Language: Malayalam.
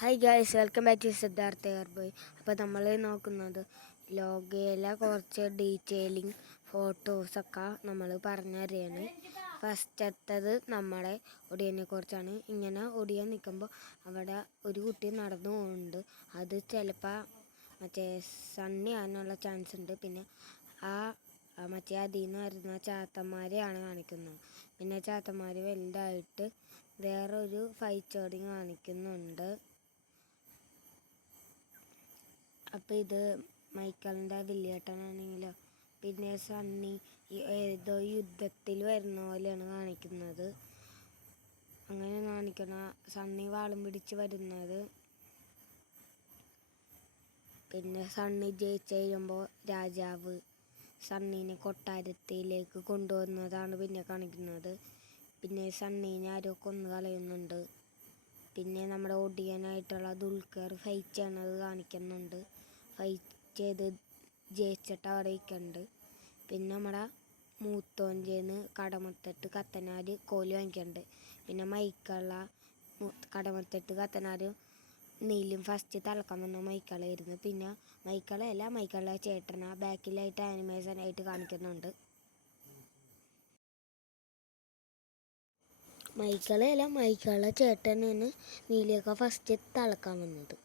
Hi guys, welcome back to Siddhartha Airboy. അപ്പോൾ നമ്മൾ നോക്കുന്നത് ലോഗയിലെ കുറച്ച് ഡീറ്റെയിലിംഗ് ഫോട്ടോസൊക്കെ നമ്മൾ പറഞ്ഞറിയാണ്. ഫസ്റ്റത്തത് നമ്മുടെ ഒടിയനെ കുറിച്ചാണ്. ഇങ്ങനെ ഒടിയൻ നിൽക്കുമ്പോൾ അവിടെ ഒരു കുട്ടി നടന്നു പോകുന്നുണ്ട്. അത് ചിലപ്പോൾ മറ്റേ സണ്ണി ആകാനുള്ള ചാൻസ് ഉണ്ട്. പിന്നെ മറ്റേ അതിൽ നിന്ന് വരുന്ന ചാത്തന്മാരെയാണ് കാണിക്കുന്നത്. പിന്നെ ചാത്തന്മാർ വലുതായിട്ട് വേറൊരു ഫൈറ്റ് കാണിക്കുന്നുണ്ട്. അപ്പോൾ ഇത് മൈക്കിളിൻ്റെ വലിയേട്ടനാണെങ്കിലോ പിന്നെ സണ്ണി ഏതോ യുദ്ധത്തിൽ വരുന്ന പോലെയാണ് കാണിക്കുന്നത്. അങ്ങനെ കാണിക്കണ സണ്ണി വാളും പിടിച്ച് വരുന്നത്. പിന്നെ സണ്ണി ജയിച്ച് കഴിയുമ്പോൾ രാജാവ് സണ്ണീനെ കൊട്ടാരത്തിലേക്ക് കൊണ്ടുവന്നതാണ് പിന്നെ കാണിക്കുന്നത്. പിന്നെ സണ്ണീനെ ആരോ കൊന്നു കളയുന്നുണ്ട്. പിന്നെ നമ്മുടെ ഒടിയനായിട്ടുള്ള ദുൽഖർ ഫൈറ്റ് ചെയ്യണത് കാണിക്കുന്നുണ്ട്. ഫൈറ്റ് ചെയ്ത് ജയിച്ചിട്ട് അവിടെ ഇരിക്കുന്നുണ്ട്. പിന്നെ നമ്മുടെ മൂത്തോഞ്ചേന്ന് കടമത്തെട്ട് കത്തനാർ കോല് വാങ്ങിക്കുന്നുണ്ട്. പിന്നെ മൈക്കിള കടമത്തെട്ട് കത്തനാരും നീലും ഫസ്റ്റ് തളക്കാൻ വന്ന മൈക്കിളായിരുന്നു. പിന്നെ മൈക്കിളെ ചേട്ടന ബാക്കിലായിട്ട് ആനിമേഷനായിട്ട് കാണിക്കുന്നുണ്ട്. മൈക്കിളെ ചേട്ടനാണ് നീലിയൊക്കെ ഫസ്റ്റ് തളക്കാൻ വന്നത്.